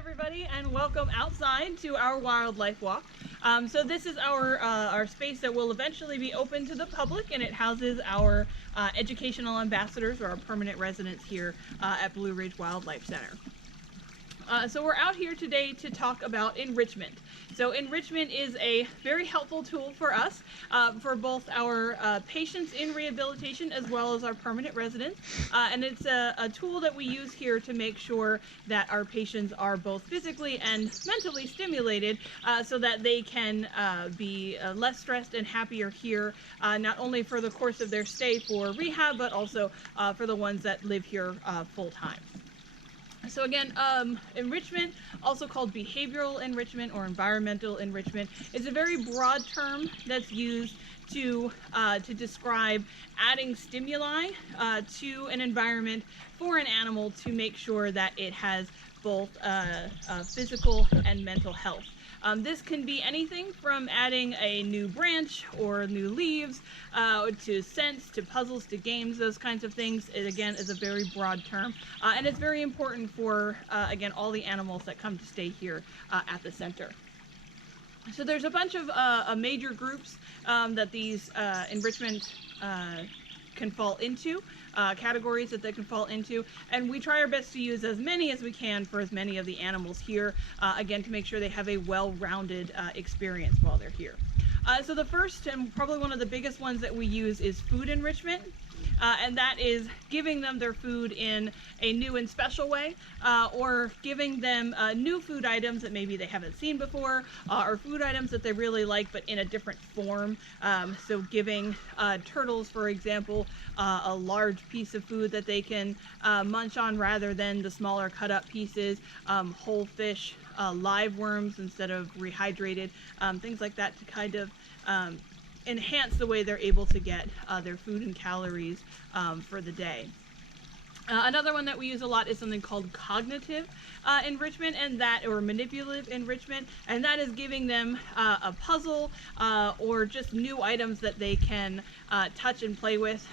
everybody, and welcome outside to our wildlife walk. So this is our space that will eventually be open to the public, and it houses our educational ambassadors, or our permanent residents here at Blue Ridge Wildlife Center. So we're out here today to talk about enrichment. So enrichment is a very helpful tool for us, for both our patients in rehabilitation as well as our permanent residents. And it's a tool that we use here to make sure that our patients are both physically and mentally stimulated so that they can be less stressed and happier here, not only for the course of their stay for rehab, but also for the ones that live here full time. So again, enrichment, also called behavioral enrichment or environmental enrichment, is a very broad term that's used to describe adding stimuli to an environment for an animal to make sure that it has both physical and mental health. This can be anything from adding a new branch or new leaves to scents, to puzzles, to games, those kinds of things. It again is a very broad term, and it's very important for again all the animals that come to stay here at the center. So there's a bunch of major groups that these enrichment can fall into, categories that they can fall into, and we try our best to use as many as we can for as many of the animals here, again, to make sure they have a well-rounded experience while they're here. So the first and probably one of the biggest ones that we use is food enrichment. And that is giving them their food in a new and special way, or giving them new food items that maybe they haven't seen before, or food items that they really like but in a different form. So giving turtles, for example, a large piece of food that they can munch on rather than the smaller cut up pieces, whole fish, live worms instead of rehydrated, things like that to kind of enhance the way they're able to get their food and calories for the day. Another one that we use a lot is something called cognitive enrichment, and that, or manipulative enrichment, and that is giving them a puzzle or just new items that they can touch and play with.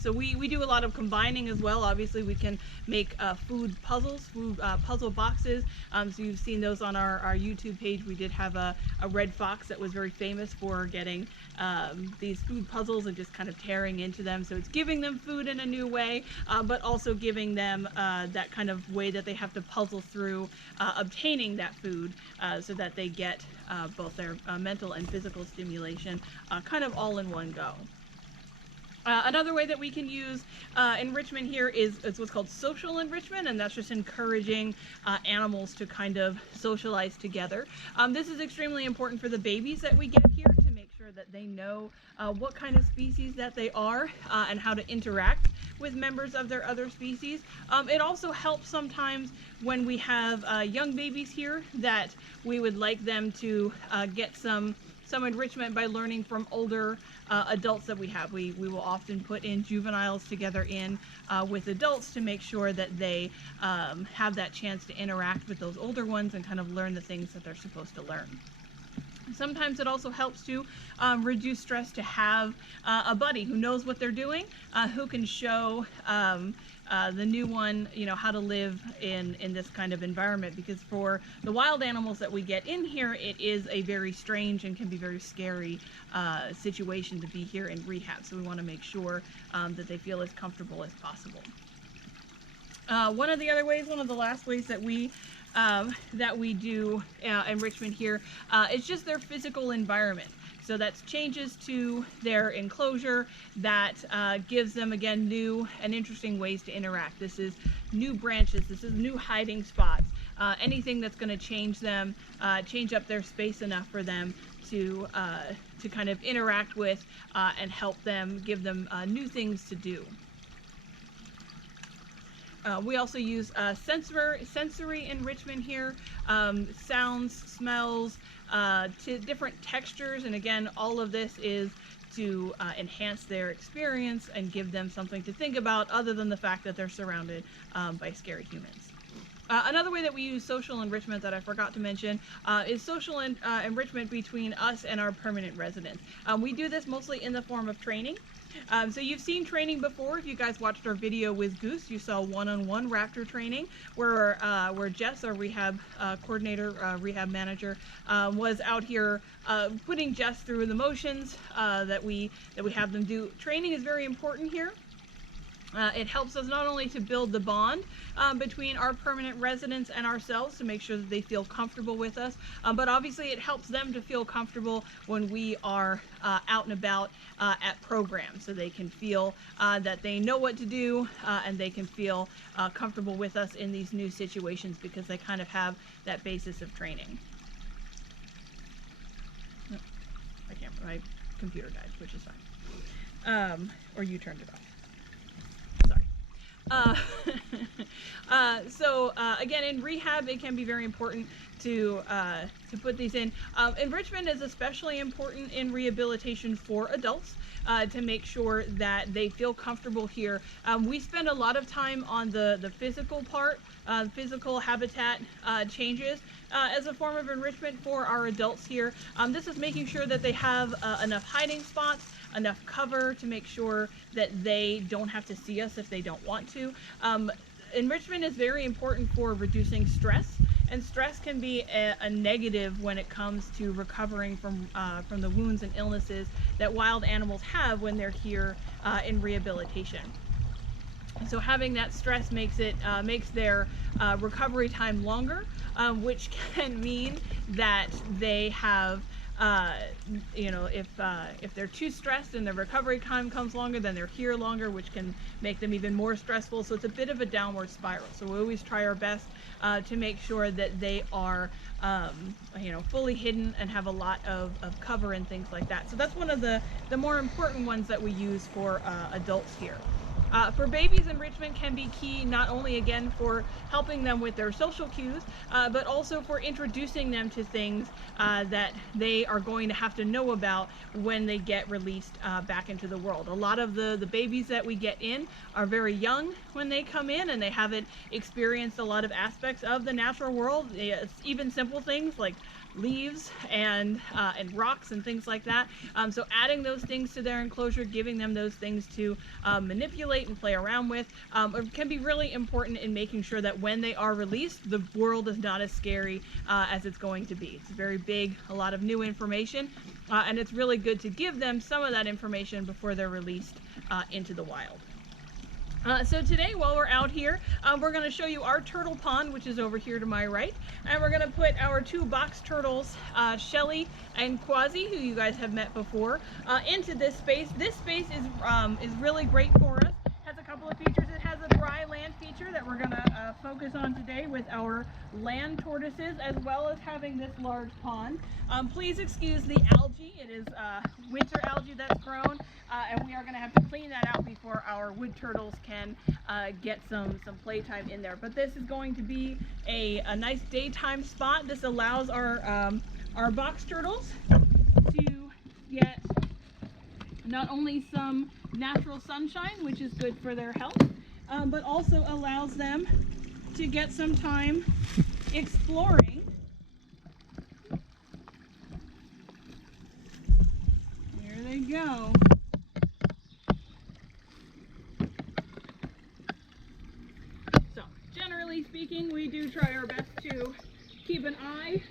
So we do a lot of combining as well. Obviously we can make food puzzles, food puzzle boxes. So you've seen those on our YouTube page. We did have a red fox that was very famous for getting these food puzzles and just kind of tearing into them. So it's giving them food in a new way, but also giving them that kind of way that they have to puzzle through obtaining that food, so that they get both their mental and physical stimulation kind of all in one go. Another way that we can use enrichment here is what's called social enrichment, and that's just encouraging animals to kind of socialize together. This is extremely important for the babies that we get here, to make sure that they know what kind of species that they are and how to interact with members of their other species. It also helps sometimes when we have young babies here that we would like them to get some enrichment by learning from older adults that we have. We will often put in juveniles together with adults to make sure that they have that chance to interact with those older ones and kind of learn the things that they're supposed to learn. Sometimes it also helps to reduce stress to have a buddy who knows what they're doing, who can show the new one, how to live in this kind of environment, because for the wild animals that we get in here, it is a very strange and can be very scary situation to be here in rehab. So we want to make sure that they feel as comfortable as possible. One of the last ways that we do enrichment here is just their physical environment. So that's changes to their enclosure that gives them, again, new and interesting ways to interact. This is new branches, this is new hiding spots, anything that's going to change them, change up their space enough for them to kind of interact with and help them, give them new things to do. We also use sensory enrichment here, sounds, smells, to different textures, and again, all of this is to enhance their experience and give them something to think about other than the fact that they're surrounded by scary humans. Another way that we use social enrichment that I forgot to mention is social enrichment between us and our permanent residents. We do this mostly in the form of training. So you've seen training before. If you guys watched our video with Goose, you saw one-on-one raptor training where Jess, our rehab coordinator, rehab manager, was out here putting Jess through the motions that we have them do. Training is very important here. It helps us not only to build the bond between our permanent residents and ourselves to make sure that they feel comfortable with us, but obviously it helps them to feel comfortable when we are out and about at programs, so they can feel that they know what to do and they can feel comfortable with us in these new situations because they kind of have that basis of training. I can't, my computer died, which is fine. Or you turned it off. Again, in rehab, it can be very important to put these in. Enrichment is especially important in rehabilitation for adults to make sure that they feel comfortable here. We spend a lot of time on the physical part, physical habitat changes as a form of enrichment for our adults here. This is making sure that they have enough hiding spots, enough cover to make sure that they don't have to see us if they don't want to. Enrichment is very important for reducing stress, and stress can be a negative when it comes to recovering from the wounds and illnesses that wild animals have when they're here in rehabilitation. So having that stress makes their recovery time longer, which can mean that they have if they're too stressed and their recovery time comes longer, then they're here longer, which can make them even more stressful. So it's a bit of a downward spiral. So we always try our best to make sure that they are fully hidden and have a lot of cover and things like that. So that's one of the more important ones that we use for adults here. For babies, enrichment can be key not only again for helping them with their social cues, but also for introducing them to things that they are going to have to know about when they get released back into the world. A lot of the babies that we get in are very young when they come in, and they haven't experienced a lot of aspects of the natural world, even simple things like leaves and rocks and things like that. So adding those things to their enclosure, giving them those things to manipulate and play around with, can be really important in making sure that when they are released, the world is not as scary as it's going to be. It's very big, a lot of new information, and it's really good to give them some of that information before they're released into the wild. So today, while we're out here, we're going to show you our turtle pond, which is over here to my right, and we're going to put our two box turtles, Shelly and Quasi, who you guys have met before, into this space. This space is really great for us. Has a couple of features. It has a dry land feature that we're going to focus on today with our land tortoises, as well as having this large pond. Please excuse the algae. It is winter algae that's grown, and we are going to have to clean that out before our wood turtles can get some playtime in there. But this is going to be a nice daytime spot. This allows our box turtles to get not only some natural sunshine, which is good for their health, but also allows them to get some time exploring. There they go. So, generally speaking, we do try our best to keep an eye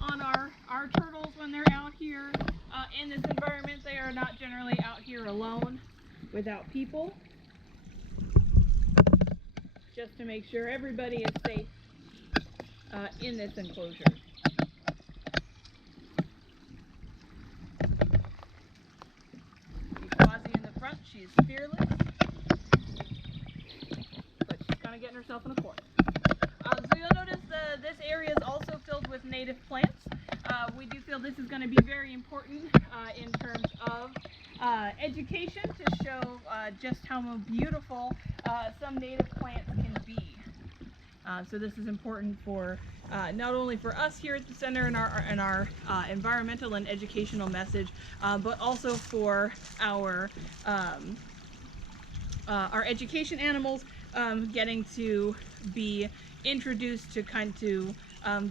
on our turtles when they're out here in this environment. They are not generally out here alone without people, just to make sure everybody is safe in this enclosure. Quasi in the front, she's fearless, but she's kind of getting herself in a corner. So you'll notice this area is also filled with native plants. We do feel this is going to be very important in terms of education, to show just how beautiful some native plants can be. So this is important for not only for us here at the center in our environmental and educational message, but also for our education animals, getting to be introduced to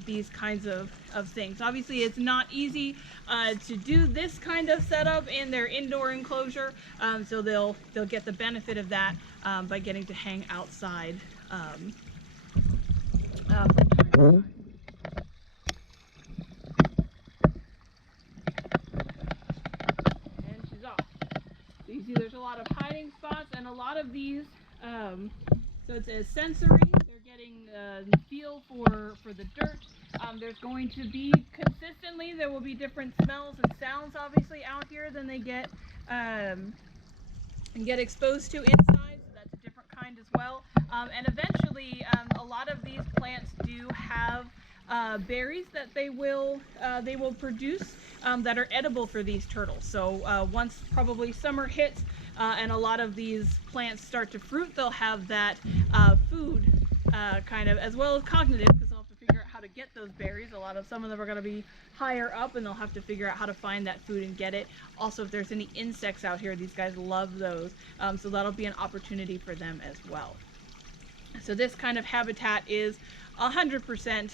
these kinds of things. Obviously, it's not easy to do this kind of setup in their indoor enclosure, so they'll get the benefit of that by getting to hang outside from time to time. And she's off. So you see there's a lot of hiding spots, and a lot of these, so it's a sensory, they're getting the feel for the dirt. There's going to be consistently, there will be different smells and sounds obviously out here than they get and get exposed to inside, so that's a different kind as well. And eventually, a lot of these plants do have berries that they will produce that are edible for these turtles. So once probably summer hits and a lot of these plants start to fruit, they'll have that food kind of, as well as cognitive, because they'll have to figure out how to get those berries. Some of them are going to be higher up, and they'll have to figure out how to find that food and get it. Also, if there's any insects out here, these guys love those, so that'll be an opportunity for them as well. So this kind of habitat is 100%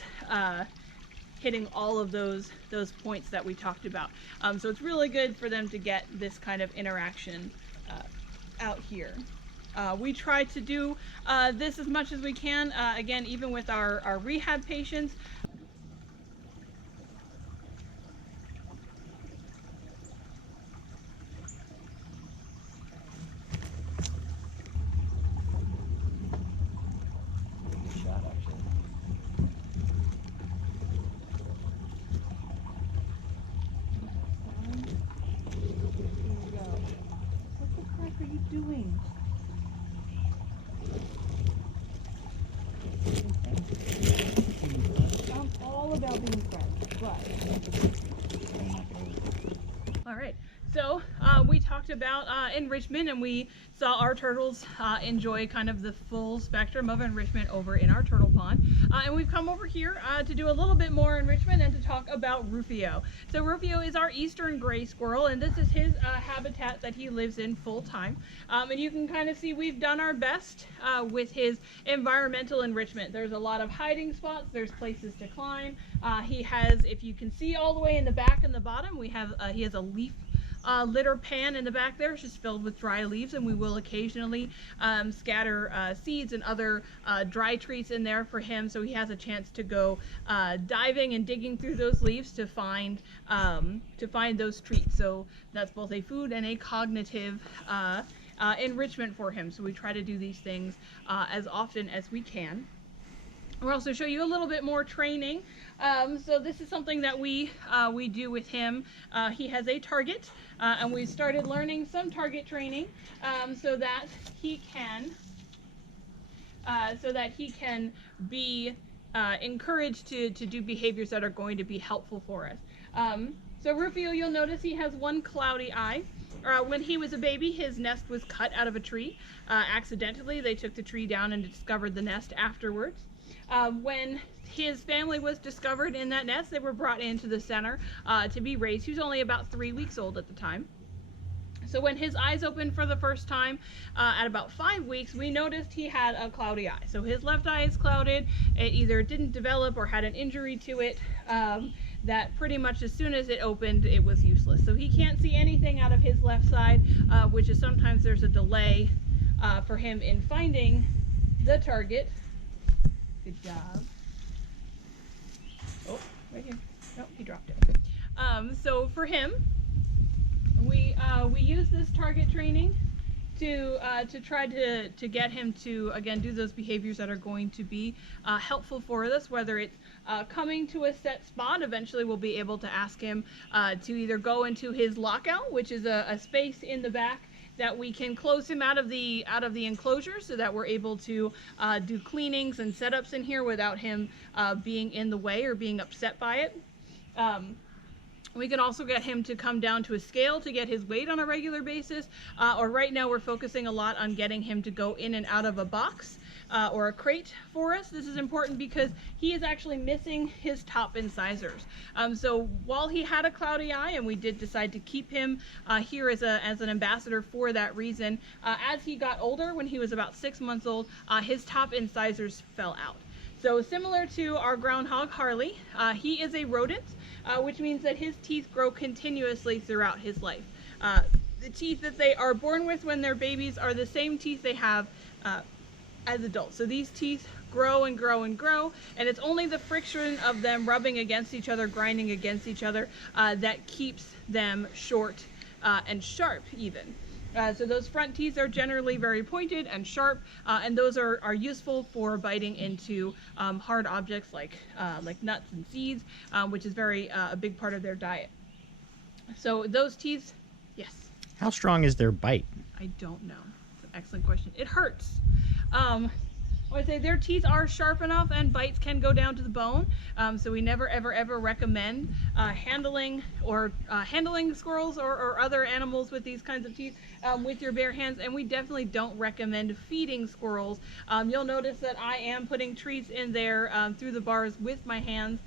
hitting all of those points that we talked about. So it's really good for them to get this kind of interaction out here. We try to do this as much as we can, again, even with our rehab patients. Doing? I'm all about being friends, but... All right, so we talked about enrichment, and we saw our turtles enjoy kind of the full spectrum of enrichment over in our turtle pond. And we've come over here to do a little bit more enrichment and to talk about Rufio. So Rufio is our eastern gray squirrel, and this is his habitat that he lives in full time. And you can kind of see we've done our best with his environmental enrichment. There's a lot of hiding spots, there's places to climb. He has, if you can see all the way in the back and the bottom, he has a leaf litter pan in the back there. It's just filled with dry leaves, and we will occasionally scatter seeds and other dry treats in there for him, so he has a chance to go diving and digging through those leaves to find those treats. So that's both a food and a cognitive enrichment for him. So we try to do these things as often as we can. We'll also show you a little bit more training. So this is something that we do with him. He has a target, and we started learning some target training so that he can be encouraged to do behaviors that are going to be helpful for us. So Rufio, you'll notice he has one cloudy eye. When he was a baby, his nest was cut out of a tree accidentally. They took the tree down and discovered the nest afterwards. When his family was discovered in that nest, they were brought into the center to be raised. He was only about 3 weeks old at the time. So when his eyes opened for the first time at about 5 weeks, we noticed he had a cloudy eye. So his left eye is clouded. It either didn't develop or had an injury to it that pretty much as soon as it opened, it was useless. So he can't see anything out of his left side, which is sometimes there's a delay for him in finding the target. Good job. Oh, right here. Nope, he dropped it. So for him, we use this target training to try to get him to, again, do those behaviors that are going to be helpful for us, whether it's coming to a set spot. Eventually we'll be able to ask him to either go into his lockout, which is a space in the back that we can close him out of the enclosure, so that we're able to do cleanings and setups in here without him being in the way or being upset by it. We can also get him to come down to a scale to get his weight on a regular basis, or right now we're focusing a lot on getting him to go in and out of a box. or a crate for us. This is important because he is actually missing his top incisors. So while he had a cloudy eye, and we did decide to keep him here as an ambassador for that reason, as he got older, when he was about 6 months old, his top incisors fell out. So similar to our groundhog Harley, he is a rodent, which means that his teeth grow continuously throughout his life. The teeth that they are born with when they're babies are the same teeth they have as adults. So these teeth grow and grow and grow, and it's only the friction of them rubbing against each other, grinding against each other, that keeps them short and sharp even. So those front teeth are generally very pointed and sharp, and those are useful for biting into hard objects like nuts and seeds, which is a big part of their diet. So those teeth, yes. How strong is their bite? I don't know. It's an excellent question. It hurts. I would say their teeth are sharp enough, and bites can go down to the bone. So we never, ever recommend handling squirrels or other animals with these kinds of teeth with your bare hands. And we definitely don't recommend feeding squirrels. You'll notice that I am putting treats in there through the bars with my hands.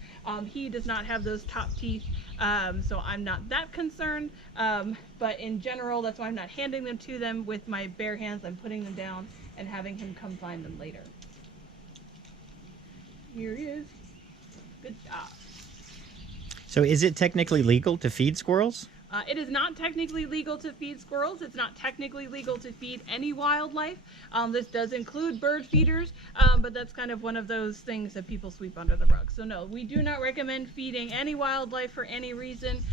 He does not have those top teeth, so I'm not that concerned. But in general, that's why I'm not handing them to them with my bare hands. I'm putting them down and having him come find them later. Here he is. Good job. So is it technically legal to feed squirrels? It is not technically legal to feed squirrels. It's not technically legal to feed any wildlife. This does include bird feeders, but that's kind of one of those things that people sweep under the rug. So no, we do not recommend feeding any wildlife for any reason.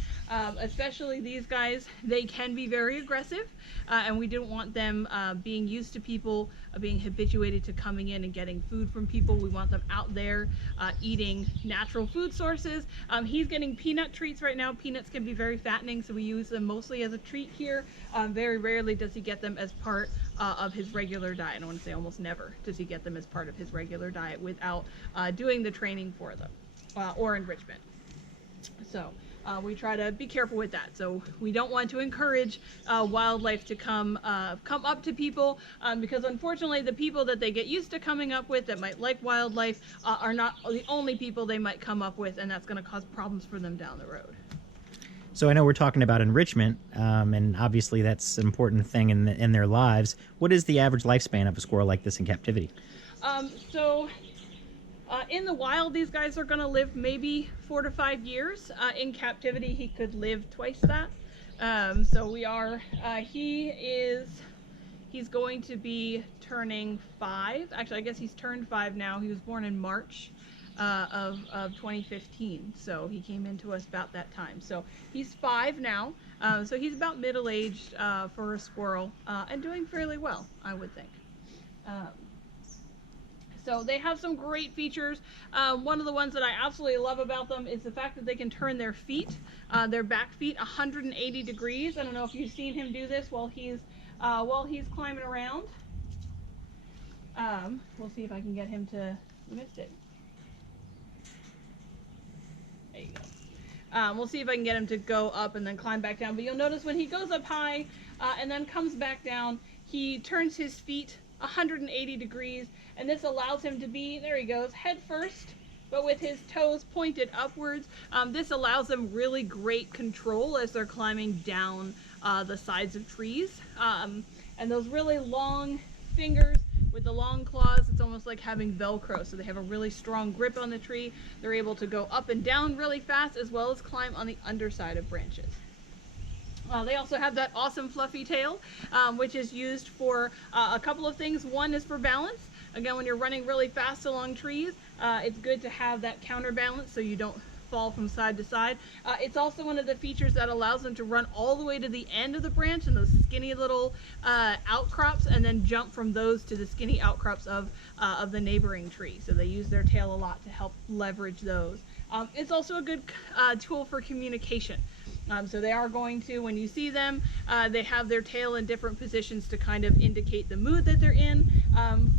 Especially these guys, they can be very aggressive, and we don't want them being used to people, being habituated to coming in and getting food from people. We want them out there eating natural food sources. He's getting peanut treats right now. Peanuts can be very fattening, so we use them mostly as a treat here. Very rarely does he get them as part of his regular diet. I want to say almost never does he get them as part of his regular diet without doing the training for them or enrichment. So we try to be careful with that. So we don't want to encourage wildlife to come up to people, because unfortunately the people that they get used to coming up with that might like wildlife are not the only people they might come up with, and that's going to cause problems for them down the road. So I know we're talking about enrichment, and obviously that's an important thing in their lives. What is the average lifespan of a squirrel like this in captivity? In the wild, these guys are going to live maybe 4 to 5 years. In captivity, he could live twice that. He's going to be turning 5. Actually, I guess he's turned 5 now. He was born in March of 2015, so he came into us about that time. So he's 5 now. So he's about middle-aged for a squirrel, and doing fairly well, I would think. So they have some great features. One of the ones that I absolutely love about them is the fact that they can turn their feet, their back feet, 180 degrees. I don't know if you've seen him do this while he's climbing around. We'll see if I can get him to. You missed it. There you go. We'll see if I can get him to go up and then climb back down. But you'll notice when he goes up high and then comes back down, he turns his feet 180 degrees, and this allows him to be, there he goes, head first, but with his toes pointed upwards. This allows them really great control as they're climbing down the sides of trees. And those really long fingers with the long claws, it's almost like having Velcro, so they have a really strong grip on the tree. They're able to go up and down really fast, as well as climb on the underside of branches. They also have that awesome fluffy tail, which is used for a couple of things. One is for balance. Again, when you're running really fast along trees, it's good to have that counterbalance so you don't fall from side to side. It's also one of the features that allows them to run all the way to the end of the branch and those skinny little outcrops, and then jump from those to the skinny outcrops of the neighboring tree. So they use their tail a lot to help leverage those. It's also a good tool for communication. So they are going to, when you see them, they have their tail in different positions to kind of indicate the mood that they're in.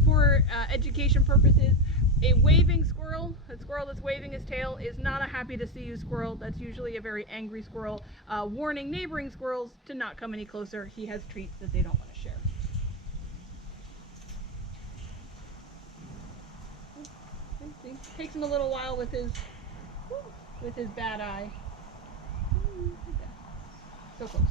For education purposes, a waving squirrel, a squirrel that's waving his tail, is not a happy to see you squirrel. That's usually a very angry squirrel, warning neighboring squirrels to not come any closer. He has treats that they don't want to share. takes him a little while with his bad eye. So close.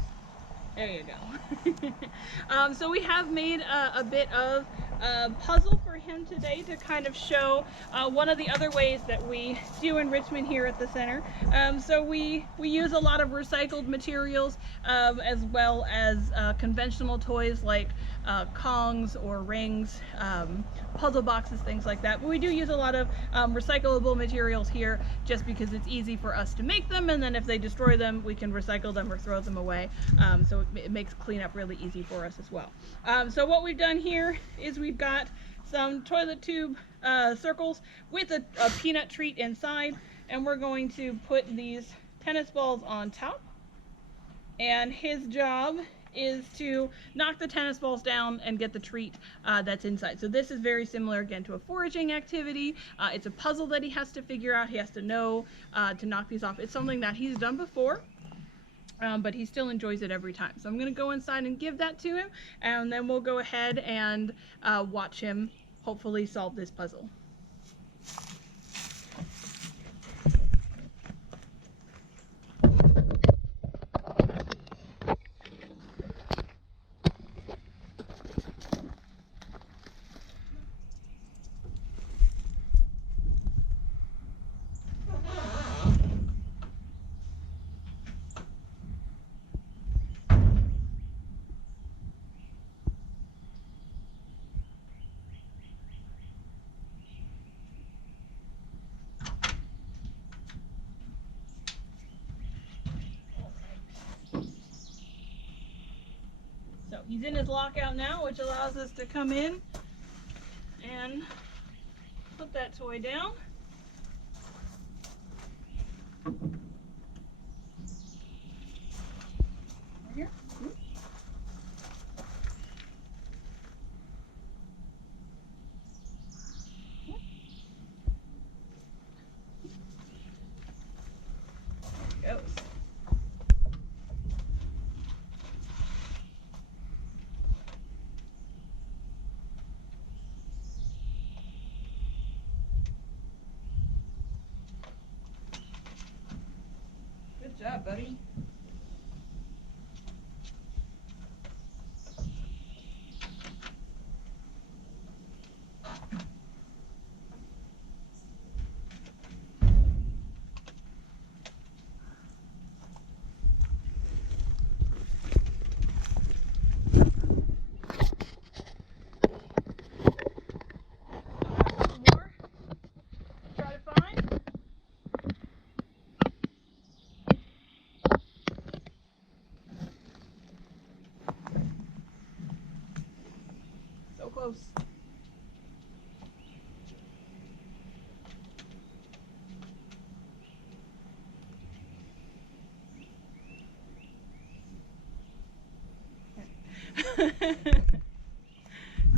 There you go. So we have made a bit of a puzzle for him today to kind of show one of the other ways that we do enrichment here at the center. So we use a lot of recycled materials as well as conventional toys like Kongs or rings, puzzle boxes, things like that. But we do use a lot of recyclable materials here just because it's easy for us to make them, and then if they destroy them, we can recycle them or throw them away. So it makes cleanup really easy for us as well. So what we've done here is we've got some toilet tube circles with a peanut treat inside, and we're going to put these tennis balls on top, and his job is to knock the tennis balls down and get the treat that's inside. So this is very similar again to a foraging activity. It's a puzzle that he has to figure out. He has to know to knock these off. It's something that he's done before, but he still enjoys it every time. So I'm going to go inside and give that to him, and then we'll go ahead and watch him hopefully solve this puzzle. So he's in his lockout now, which allows us to come in and put that toy down. Here. There it goes. Good job, buddy. More. Try to find. So close.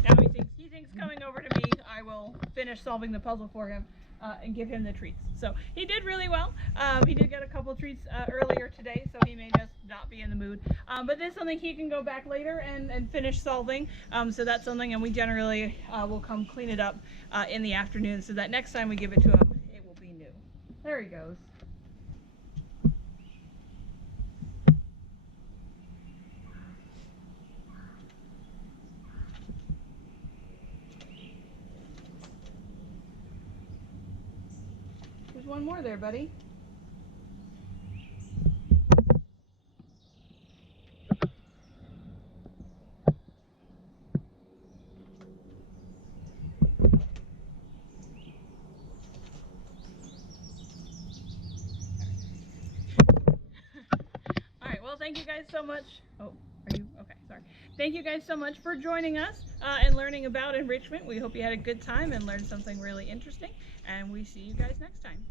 Now he thinks coming over to me, I will finish solving the puzzle for him and give him the treats. So he did really well. He did get a couple treats earlier today, so he may just not be in the mood. But this is something he can go back later and finish solving. So that's something, and we generally will come clean it up in the afternoon so that next time we give it to him, it will be new. There he goes. There's one more there, buddy. All right, well, thank you guys so much. Oh, are you? Okay, sorry. Thank you guys so much for joining us and learning about enrichment. We hope you had a good time and learned something really interesting, and we see you guys next time.